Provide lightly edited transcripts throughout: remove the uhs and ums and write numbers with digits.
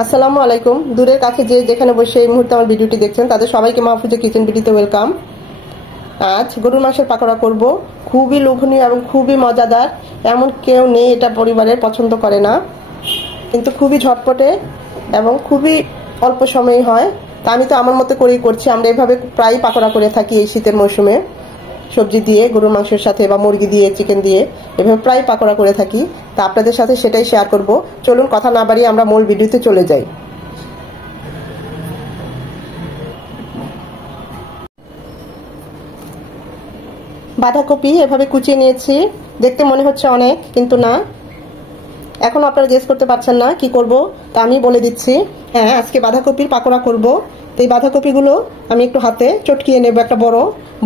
আসসালামু আলাইকুম। দূরের কাছে যে যেখানে বসে এই মুহূর্তে আমার ভিডিওটি দেখছেন তাদের সবাইকে মাহফুজা কিচেন ভিডিওতে ওয়েলকাম। আজ গরুর মাংসের পাকোড়া করব। খুবই লোভনীয় এবং খুবই মজাদার। এমন কেউ নেই এটা পরিবারের পছন্দ করে না, কিন্তু খুবই ঝটপটে এবং খুবই অল্প সময়ে হয়। তা আমি তো আমার মতো করেই করছি। আমরা এভাবে প্রায় পাকোড়া করে থাকি এই শীতের মৌসুমে, সবজি দিয়ে, গরুর মাংসের সাথে বা মুরগি দিয়ে, চিকেন দিয়ে এভাবে প্রায় পাকোড়া করে থাকি। তা আপনাদের সাথে সেটাই শেয়ার করব। চলুন কথা না বাড়িয়ে আমরা মূল ভিডিওতে চলে যাই। বাঁধাকপি এভাবে কুচিয়ে নিয়েছি। দেখতে মনে হচ্ছে অনেক, কিন্তু না। এখন আপনারা গেস করতে পারছেন না কি করব, তা আমি বলে দিচ্ছি। হ্যাঁ, আজকে বাঁধাকপির পাকোড়া করব। তো এই বাঁধাকপিগুলো আমি একটু হাতে চটকিয়ে নেব, একটা বড়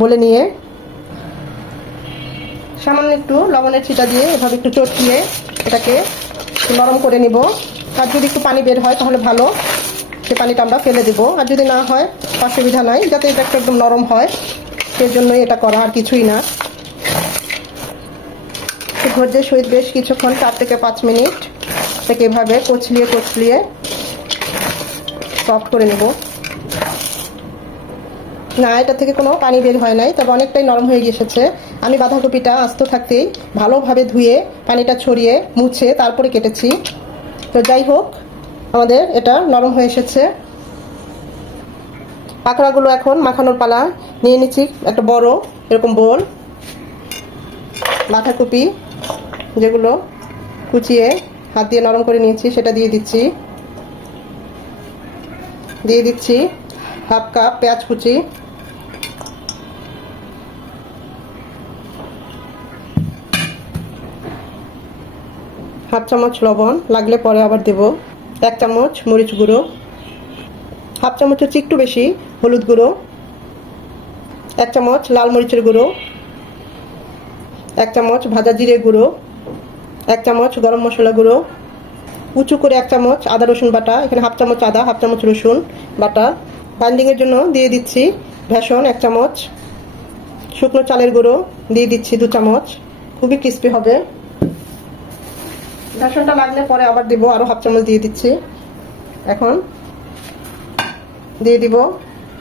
বলে নিয়ে সামান্য একটু লবণের ছিটা দিয়ে এভাবে একটু চটকিয়ে এটাকে নরম করে নিব। আর যদি একটু পানি বের হয় তাহলে ভালো, সে পানিটা আমরা ফেলে দেব। আর যদি না হয় অসুবিধা নাই, যাতে এটা একদম নরম হয় সেই জন্যই এটা করা, আর কিছুই না। ধৈর্যের সহিত বেশ কিছুক্ষণ 4 থেকে 5 মিনিট থেকে এভাবে কচলিয়ে সফট করে নেব। না, এটা থেকে কোনো পানি বের হয় নাই, তবে অনেকটাই নরম হয়ে এসেছে। আমি বাঁধাকপিটা আস্ত থাকতেই ভালোভাবে ধুয়ে পানিটা ছড়িয়ে মুছে তারপরে কেটেছি। তো যাই হোক, আমাদের এটা নরম হয়ে এসেছে। পাকোড়াগুলো এখন মাখানোর পালা। নিয়ে নিচ্ছি একটা বড় এরকম বোল। বাঁধাকপি যেগুলো কুচিয়ে হাত দিয়ে নরম করে নিয়েছি সেটা দিয়ে দিচ্ছি। হাফ কাপ পেঁয়াজ কুচি, হাফ চামচ লবণ, লাগলে পরে আবার দেব। 1 চামচ মরিচ গুঁড়ো, হাফ চামচের একটু বেশি হলুদ গুঁড়ো, 1 চামচ লাল মরিচের গুঁড়ো, 1 চামচ ভাজা জিরে গুঁড়ো, 1 চামচ গরম মশলা গুঁড়ো, উঁচু করে 1 চামচ আদা রসুন বাটা, এখানে হাফ চামচ আদা, হাফ চামচ রসুন বাটা। বাইন্ডিং এর জন্য দিয়ে দিচ্ছি বেসন 1 চামচ, শুকনো চালের গুঁড়ো দিয়ে দিচ্ছি 2 চামচ, খুবই ক্রিস্পি হবে। বেসনটা লাগলে পরে আবার দেব, আরো হাফ চামচ দিয়ে দিচ্ছি। এখন দিয়ে দিব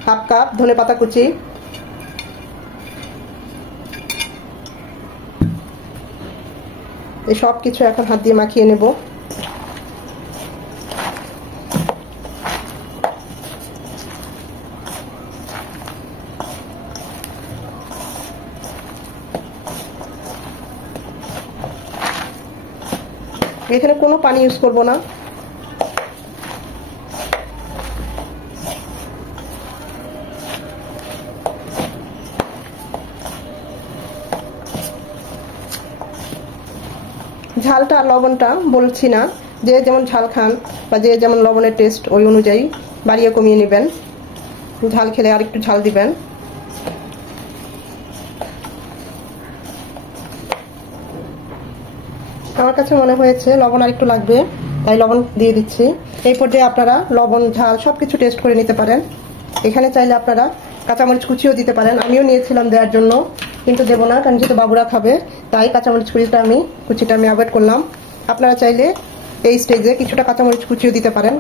হাফ কাপ ধনেপাতা কুচি, এই সব কিছু এখন হাত দিয়ে মাখিয়ে নেব। এখানে কোনো পানি ইউজ করব না। ঝালটা আর লবণটা বলছি না, যে যেমন ঝাল খান বা যে যেমন লবণের টেস্ট ওই অনুযায়ী বাড়িয়ে কমিয়ে নেবেন। ঝাল খেলে আর একটু ঝাল দিবেন। আমার কাছে মনে হয়েছে লবণ আর একটু লাগবে, তাই লবণ দিয়ে দিচ্ছি। এই পর্যায়ে আপনারা লবণ ঝাল সবকিছু টেস্ট করে নিতে পারেন। এখানে চাইলে আপনারা কাঁচামরিচ কুচিও দিতে পারেন। আমিও নিয়েছিলাম দেওয়ার জন্য, কিন্তু দেব না, কারণ যেহেতু বাবুরা খাবে তাই কাঁচামরিচ কুচিটা আমি অ্যাভয়েড করলাম। আপনারা চাইলে এই স্টেজে কিছুটা কাঁচামরিচ কুচিও দিতে পারেন।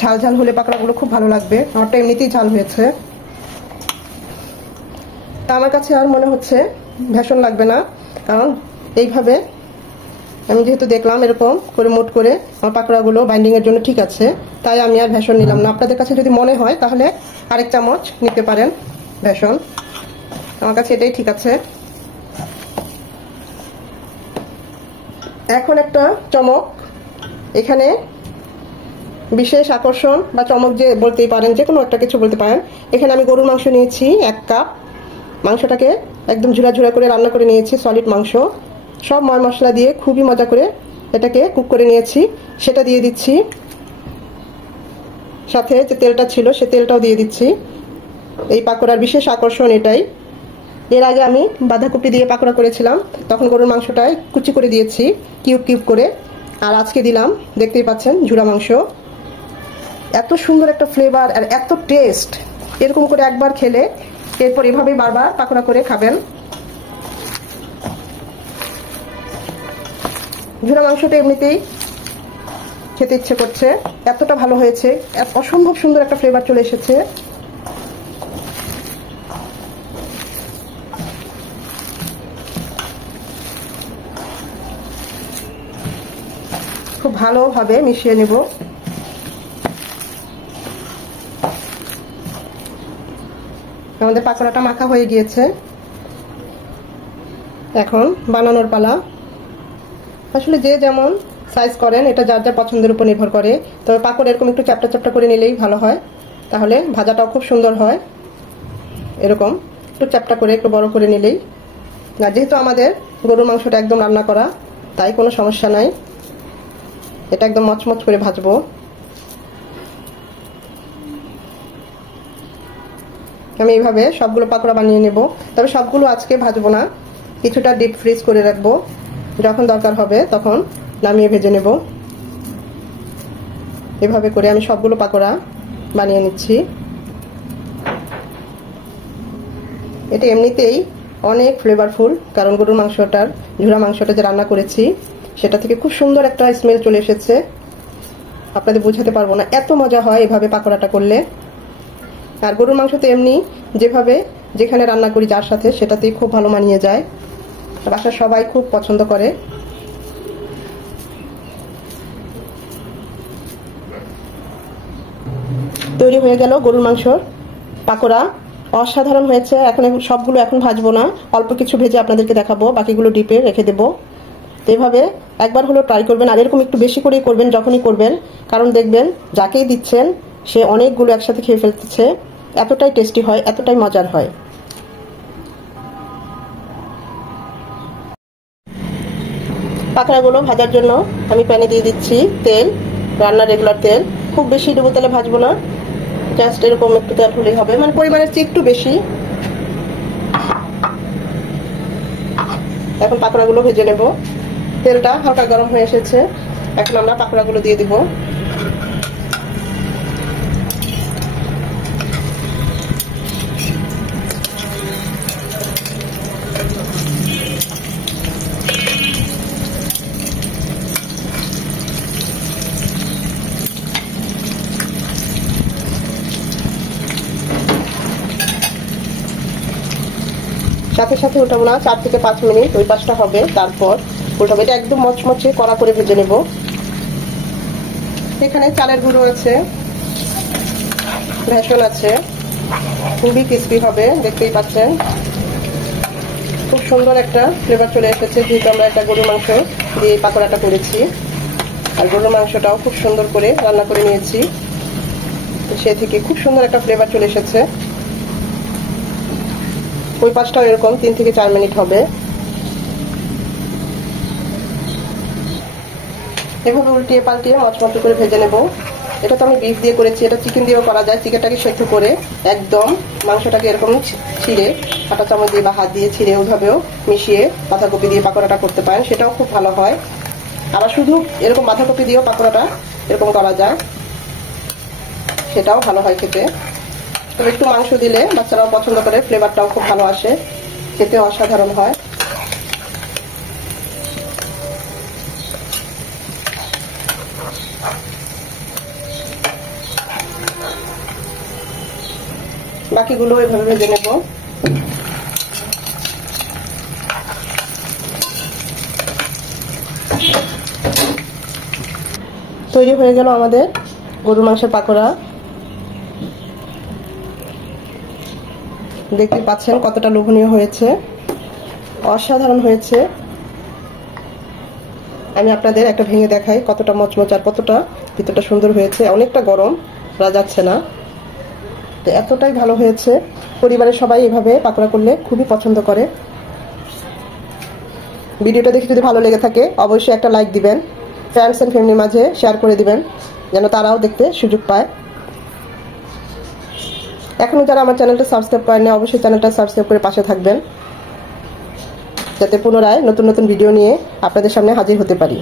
ঝাল ঝাল হলে পাকোড়াগুলো খুব ভালো লাগবে। আমারটা এমনিতেই ঝাল হয়েছে। তা আমার কাছে আর মনে হচ্ছে ভেষণ লাগবে না, কারণ এইভাবে আমি যেহেতু দেখলাম এরকম করে মোট করে আমার পাকোড়াগুলো বাইন্ডিং এর জন্য ঠিক আছে, তাই আমি আর ভেষণ নিলাম না। আপনাদের কাছে যদি মনে হয় তাহলে আরেক চামচ নিতে পারেন ভেষণ। আমার কাছে এটাই ঠিক আছে। এখন একটা চমক, এখানে বিশেষ আকর্ষণ বা চমক যে বলতেই পারেন, যে কোনো একটা কিছু বলতে পারেন। এখানে আমি গরুর মাংস নিয়েছি 1 কাপ। মাংসটাকে একদম ঝুরা ঝুরা করে রান্না করে নিয়েছি, সলিড মাংস। সব ময় মশলা দিয়ে খুবই মজা করে এটাকে কুক করে নিয়েছি, সেটা দিয়ে দিচ্ছি। সাথে যে তেলটা ছিল সে তেলটাও দিয়ে দিচ্ছি। এই পাকোড়ার বিশেষ আকর্ষণ এটাই। এর আগে আমি বাঁধাকপি দিয়ে পাকোড়া করেছিলাম, তখন গরুর মাংসটায় কুচি করে দিয়েছি কিউব কিউব করে। আর আজকে দিলাম, দেখতেই পাচ্ছেন, ঝুরা মাংস। এত সুন্দর একটা ফ্লেভার আর এত টেস্ট, এরকম করে একবার খেলে এরপর এভাবেই বারবার পাকোড়া করে খাবেন। ঝুরা মাংসটা এমনিতেই খেতে ইচ্ছে করছে। এতটা ভালো হয়েছে, অসম্ভব সুন্দর একটা ফ্লেভার চলে এসেছে। খুব ভালোভাবে মিশিয়ে নেব। আমাদের পাকোড়াটা মাখা হয়ে গিয়েছে, এখন বানানোর পালা। আসলে যে যেমন সাইজ করেন এটা যার যার পছন্দের উপর নির্ভর করে, তবে পাকোড়া এরকম একটু চ্যাপটা চ্যাপটা করে নিলেই ভালো হয়, তাহলে ভাজাটাও খুব সুন্দর হয়। এরকম একটু চ্যাপটা করে একটু বড় করে নিলেই, না যেহেতু আমাদের গরুর মাংসটা একদম রান্না করা তাই কোনো সমস্যা নাই, এটা একদম মচমচ করে ভাজবো। আমি এইভাবে সবগুলো পাকোড়া বানিয়ে নেব, তবে সবগুলো আজকে ভাজবো না, কিছুটা ডিপ ফ্রিজ করে রাখবো, যখন দরকার হবে তখন নামিয়ে ভেজে নেব। এভাবে করে আমি সবগুলো পাকোড়া বানিয়ে নিচ্ছি। এটা এমনিতেই অনেক ফ্লেভারফুল, কারণ গরুর মাংসটার ঝুরা মাংসটা যে রান্না করেছি সেটা থেকে খুব সুন্দর একটা স্মেল চলে এসেছে, আপনাদের বোঝাতে পারবো না, এত মজা হয় এভাবে পাকোড়াটা করলে। আর গরুর মাংস তো এমনি যেভাবে যেখানে রান্না করি যার সাথে সেটাতেই খুব ভালো মানিয়ে যায়, বাসার সবাই খুব পছন্দ করে। তৈরি হয়ে গেল গরুর মাংসর পাকোড়া, অসাধারণ হয়েছে। এখন সবগুলো এখন ভাজবো না, অল্প কিছু ভেজে আপনাদেরকে দেখাবো, বাকিগুলো ডিপে রেখে দেবো। এভাবে একবার হলো ট্রাই করবেন, আর এরকম একটু বেশি করেই করবেন যখনই করবেন, কারণ দেখবেন যাকেই দিচ্ছেন সে অনেকগুলো একসাথে খেয়ে ফেলতেছে, এতটাই টেস্টি হয়, এতটাই মজার হয়। পাকোড়াগুলো ভাজার জন্য আমি প্যানে দিয়ে দিচ্ছি তেল, রান্নার রেগুলার তেল, খুব বেশি ডুবো তেলে ভাজবো না, জাস্ট এরকম একটু তেল হলেই হবে, মানে পরিমাণের চেয়ে একটু বেশি। এখন পাকোড়াগুলো ভেজে নেব, তেলটা হালকা গরম হয়ে এসেছে, এখন আমরা পাকোড়াগুলো দিয়ে দিব। সাথে সাথে উল্টাবো না, 4 থেকে 5 মিনিট ওই পাশটা হবে, তারপর উল্টাবো। এটা একদম মচমচে কড়া করে ভেজে নেব। এখানে চালের গুঁড়ো আছে, বেসন আছে, খুবই ক্রিস্পি হবে, দেখতেই পাচ্ছেন। খুব সুন্দর একটা ফ্লেভার চলে এসেছে, যেহেতু আমরা একটা গরুর মাংস দিয়ে পাকোড়াটা করেছি, আর গরুর মাংসটাও খুব সুন্দর করে রান্না করে নিয়েছি, সে থেকে খুব সুন্দর একটা ফ্লেভার চলে এসেছে। ওই পাশটাও এরকম 3 থেকে 4 মিনিট হবে। এভাবে উল্টিয়ে পাল্টিয়ে মচমচে করে ভেজে নেব। এটা তো আমি বিফ দিয়ে করেছি, এটা চিকেন দিয়েও করা যায়। চিকেনটাকে সেদ্ধ করে একদম মাংসটাকে এরকম ছিঁড়ে কাঁটা চামচ দিয়ে বা হাত দিয়ে ছিঁড়ে ওইভাবেও মিশিয়ে বাঁধাকপি দিয়ে পাকোড়াটা করতে পারেন, সেটাও খুব ভালো হয়। আবার শুধু এরকম বাঁধাকপি দিয়েও পাকোড়াটা এরকম করা যায়, সেটাও ভালো হয় খেতে। তবে একটু মাংস দিলে বাচ্চারাও পছন্দ করে, ফ্লেভারটাও খুব ভালো আসে, খেতে অসাধারণ হয়। বাকিগুলো এভাবে ভেজে নেব। তৈরি হয়ে গেল আমাদের গরুর মাংসের পাকোড়া। দেখতে পাচ্ছেন কতটা লোভনীয় হয়েছে, অসাধারণ হয়েছে। আমি আপনাদের একটা ভেঙে দেখাই কতটা মচমচ আর কতটা ভিতরটা সুন্দর হয়েছে। অনেকটা গরম, যাচ্ছে না, তো এতটাই ভালো হয়েছে। পরিবারের সবাই এভাবে পাকোড়া করলে খুবই পছন্দ করে। ভিডিওটা দেখে যদি ভালো লেগে থাকে অবশ্যই একটা লাইক দিবেন, ফ্রেন্ডস এন্ড ফ্যামিলির মাঝে শেয়ার করে দিবেন, যেন তারাও দেখতে সুযোগ পায়। এখনো যারা আমার চ্যানেলটা সাবস্ক্রাইব করেননি অবশ্যই চ্যানেলটা সাবস্ক্রাইব করে পাশে থাকবেন, যাতে পুনরায় নতুন নতুন ভিডিও নিয়ে আপনাদের সামনে হাজির হতে পারি।